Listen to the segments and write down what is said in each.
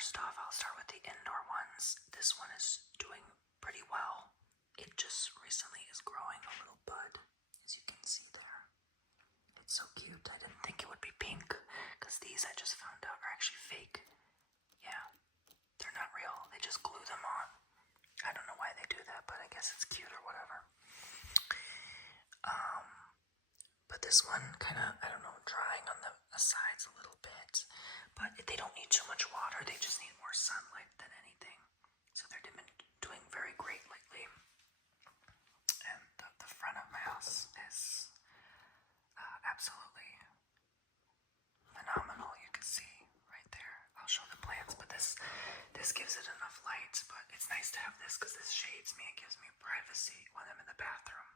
first off, I'll start with the indoor ones. This one is doing pretty well. It just recently is growing a little bud, as you can see there. It's so cute. I didn't think it would be pink, because these I just found out are actually fake. Yeah, they're not real. They just glue them on. I don't know why they do that, but I guess it's cute or whatever. But this one kind of, I don't know, drying on the sides a little bit. But they don't need too much water. They just need more sunlight than anything. So they've been doing very great lately. And the front of my house is absolutely phenomenal. You can see right there. I'll show the plants, but this gives it enough light. But it's nice to have this because this shades me. It gives me privacy when I'm in the bathroom.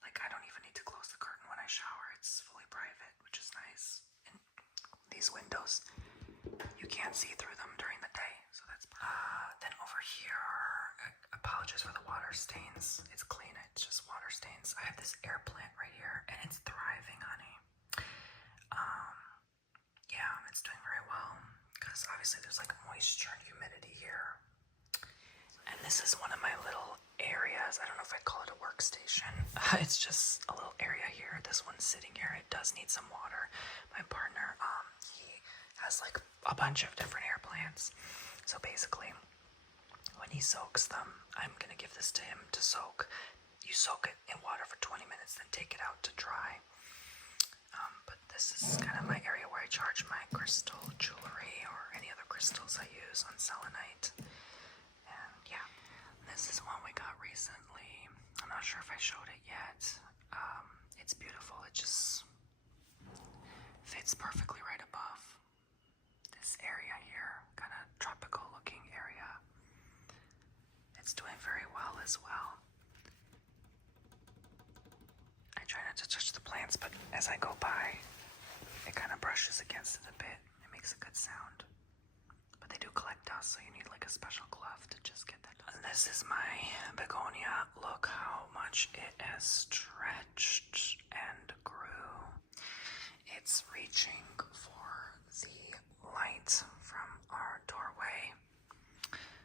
Like, I don't even need to close the curtain when I shower. It's fully private, which is nice. And these windows, you can't see through them during the day, so that's then over here, I apologize for the water stains. It's clean, it's just water stains. I have this air plant right here, and it's thriving, honey. Yeah, it's doing very well, because obviously there's like moisture and humidity here. And this is one of my little areas. I don't know if I'd call it a workstation. It's just a little area here. This one's sitting here. It does need some water. My partner, he has like a bunch of different air plants. So basically, when he soaks them, I'm gonna give this to him to soak. You soak it in water for 20 minutes, then take it out to dry. But this is kind of my area where I charge my crystal jewelry or any other crystals I use on selenite. And yeah, this is one we got recently. I'm not sure if I showed it yet. It's beautiful. It just fits perfectly right above this area here, kind of tropical looking area. It's doing very well as well. I try not to touch the plants, but as I go by, it kind of brushes against it a bit. It makes a good sound. But they do collect dust, so you need like a special glove to just get that dust. And this is my begonia. Look how much it has stretched and grew. It's reaching for the light from our doorway.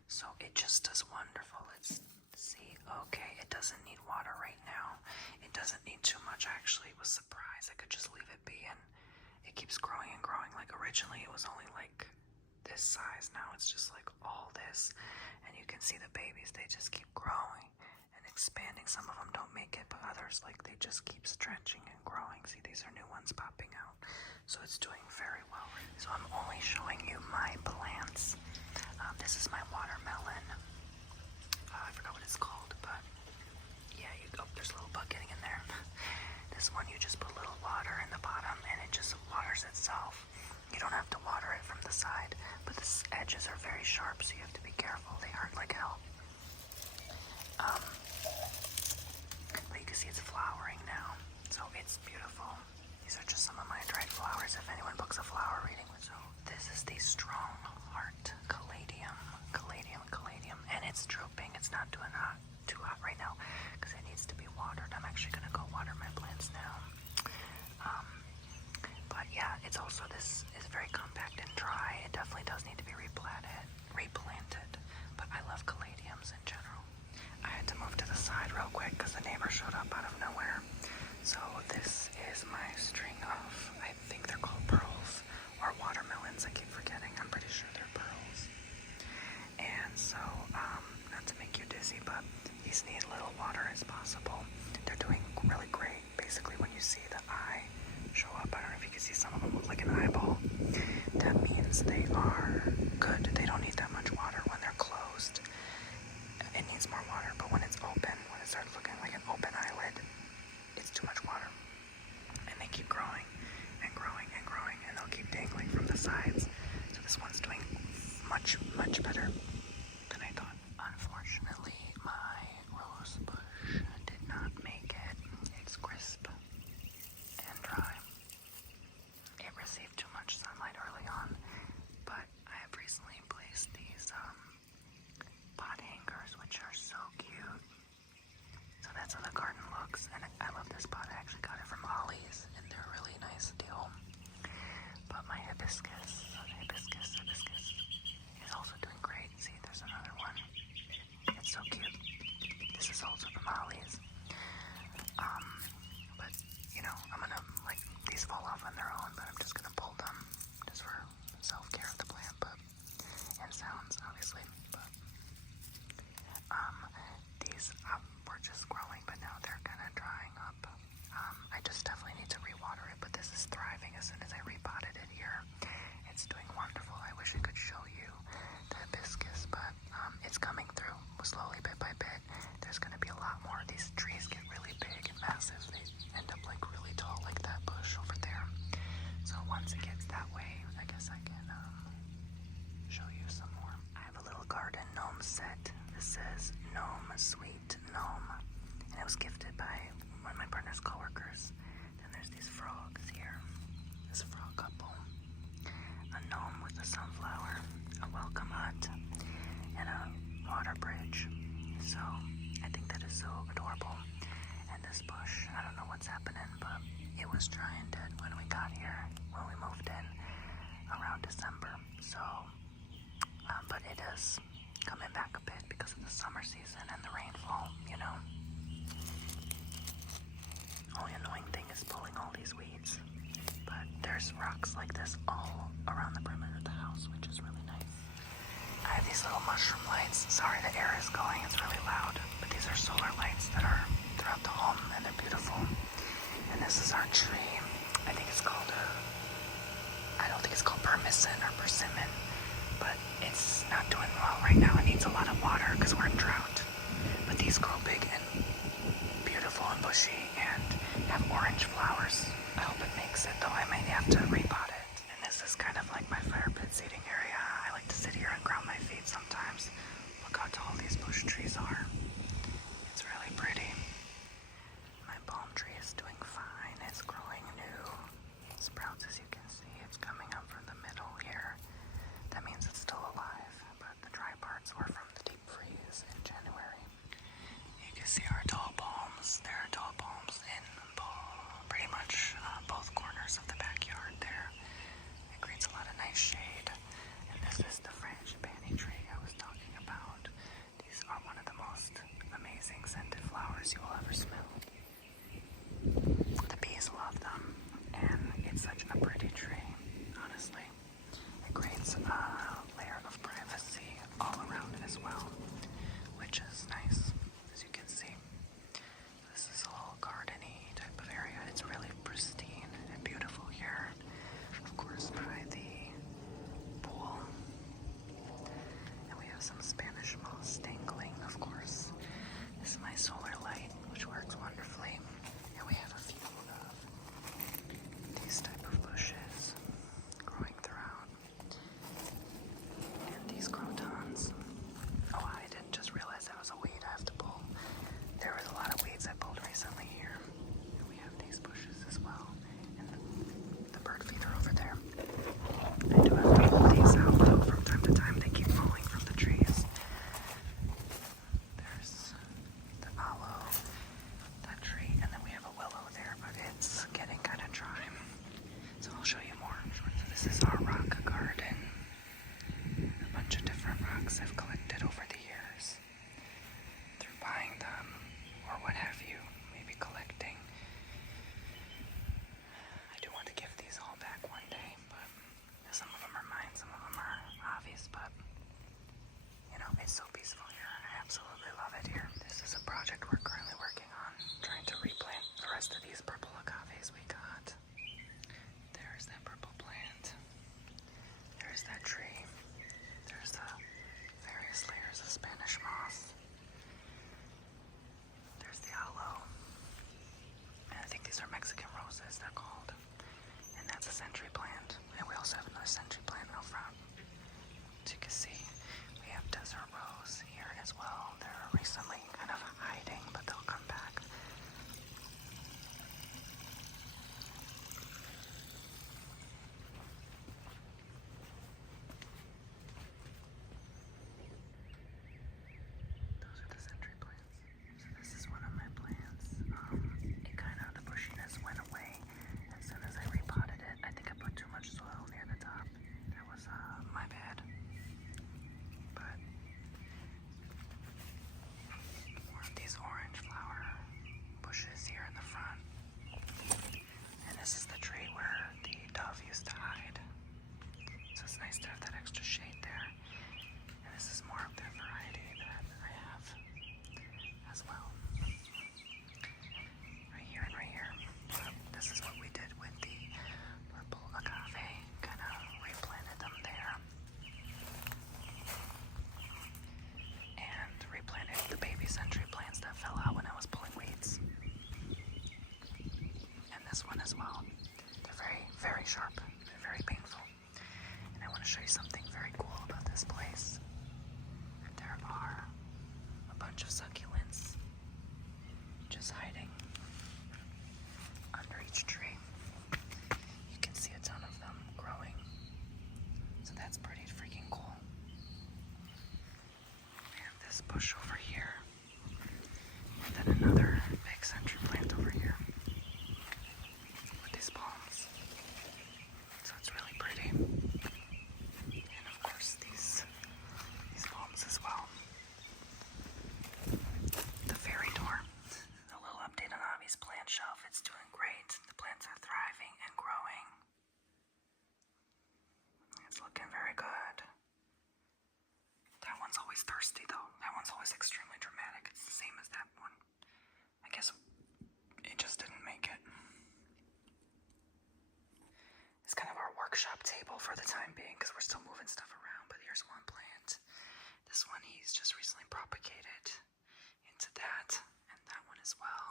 So it just does wonderful. Let's see. Okay, it doesn't need water right now. It doesn't need too much. I actually was surprised. I could just leave it be, and it keeps growing and growing. Like originally it was only like this size. Now it's just like all this. And you can see the babies, they just keep growing and expanding. Some of them don't make it, but others, like, they just keep stretching and growing. See, these are new ones popping out. So it's doing very well. So I'm only showing you my plants. This is my watermelon. I forgot what it's called, but yeah, there's a little bug getting in there. This one, you just put a little water in the bottom and it just waters itself. You don't have to water it from the side, but the edges are very sharp, so you have to be careful. They hurt like hell. But you can see it's flowering now, so it's beautiful. These are just some of my dried flowers, if anyone books a flower reading. So this is the strong heart caladium, and it's drooping. It's not doing too hot right now, because it needs to be watered. I'm actually gonna go water my plants now. But yeah, it's also, this is very compact and dry. It definitely does need to be replanted. But I love caladiums in general. I had to move to the side real quick because the neighbor showed up out of nowhere. So this is my string of, I think they're called pearls or watermelons. I keep forgetting. I'm pretty sure they're pearls. And so, not to make you dizzy, but these need little water as possible. They're doing really great. Basically, when you see the eye show up, I don't know if you can see, some of them look like an eyeball. That means they are good. They don't need that much water when they're closed. It needs more water, but when it's open, when it starts looking like an open eyelid, it's too much water. And they keep growing and growing and growing, and they'll keep dangling from the sides. So this one's doing much, much better than I thought. Unfortunately, my rose bush did not make it. It's crisp and dry. It received too much sunlight early on, but I have recently placed these pot hangers, which are so cute. So that's how the garden looks, and I love this pot. I actually got it from Ollie's, and they're a really nice deal. But my hibiscus is set. This says Gnome Sweet Gnome, and it was gifted by one of my partner's coworkers. Then there's these frogs here. This frog couple, a gnome with a sunflower, a welcome hut, and a water bridge. So I think that is so adorable. And this bush, I don't know what's happening, but it was dry and dead when we got here, when we moved in around December. So, but it is coming back a bit because of the summer season and the rainfall, you know. Only annoying thing is pulling all these weeds. But there's rocks like this all around the perimeter of the house, which is really nice. I have these little mushroom lights. Sorry, the air is going, it's really loud. But these are solar lights that are throughout the home, and they're beautiful. And this is our tree. I think it's called, I don't think it's called persimmon or persimmon, but it's not doing well right now. It needs a lot of water because we're in drought. But these grow big and beautiful and bushy and have orange flowers. I hope it makes it, though I might have to repot it. And this is kind of like my fire pit seating area. I like to sit here and ground my feet sometimes. Look how tall these bush trees are. It's really pretty. My palm tree is doing fine. It's growing new sprouts, as you can see. It's coming up from the middle here. That means it's still alive, but the dry parts were from the deep freeze in January. You can see our tall palms. There are tall palms in pretty much both corners of the backyard there. It creates a lot of nice shade. And this is the frangipani tree I was talking about. These are one of the most amazing scented flowers you will ever smell. The bees love them, and it's such a pretty tree, honestly. It creates a layer of privacy all around it as well, which is nice, as you can see. This is a little garden-y type of area. It's really pristine and beautiful here, of course, by the pool. And we have some Spanish moss dangling, of course. This is my solar light, which works wonderfully. And we have a few of these type of bushes growing throughout. And these crotons. Oh, I didn't just realize that was a weed I have to pull. There was a lot of weeds I pulled recently here. And we have these bushes as well. And the bird feeder over there. I do have to pull these out, though, from time to time. They keep falling from the trees. There's the aloe, that tree, and then we have a willow there, but it's getting kind of dry. So I'll show you more. So this is our rock garden. A bunch of different rocks I've collected over the years through buying them or what have you, maybe collecting. I do want to give these all back one day, but some of them are mine, some of them are obvious, but you know, it's so peaceful here. I absolutely love it here. This is a project we're currently working on, trying to replant the rest of these purple agaves we got. There's that purple plant. There's that tree. There's the various layers of Spanish moss. There's the aloe. And I think these are Mexican roses, they're called. And that's a century plant. And we also have another century plant out front. As you can see, we have desert rose here as well. They're recently kind of hiding, but they'll come back. Those are the century plants. So this is one of my plants. It kind of, the bushiness went away as soon as I repotted it. I think I put too much soil near the top. That was my bad. But more of these orange flower bushes here in the front. And this is the tree where the dove used to hide. So it's nice to have that extra shade there. And this is more of their variety that I have as well. Right here and right here. So this is what we did with the purple agave. Kind of replanted them there. And replanted the baby century plants that fell out when I was pulling weeds. And this one as well. They're very, very sharp. They're very painful. And I want to show you something very cool about this place. There are then another big century plant over here with these palms. So it's really pretty. And of course these palms as well. The fairy door. A little update on Avi's plant shelf. It's doing great. The plants are thriving and growing. It's looking very good. That one's always thirsty though. That one's always extremely dramatic. It's the same as that one. I guess it just didn't make it. It's kind of our workshop table for the time being because we're still moving stuff around. But here's one plant. This one he's just recently propagated into that, and that one as well.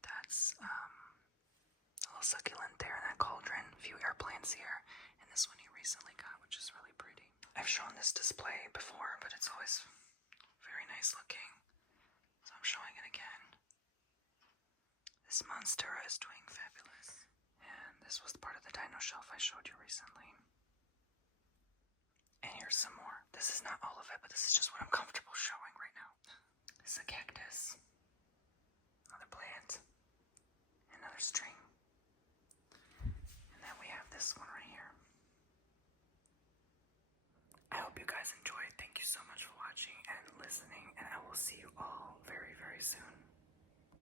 That's a little succulent there in that cauldron. A few air plants here, and this one he recently got, which is really pretty. I've shown this display before, but it's always very nice looking, so I'm showing it again. This monstera is doing fabulous, and this was part of the dino shelf I showed you recently. And here's some more. This is not all of it, but this is just what I'm comfortable showing right now. This is a cactus. Another plant.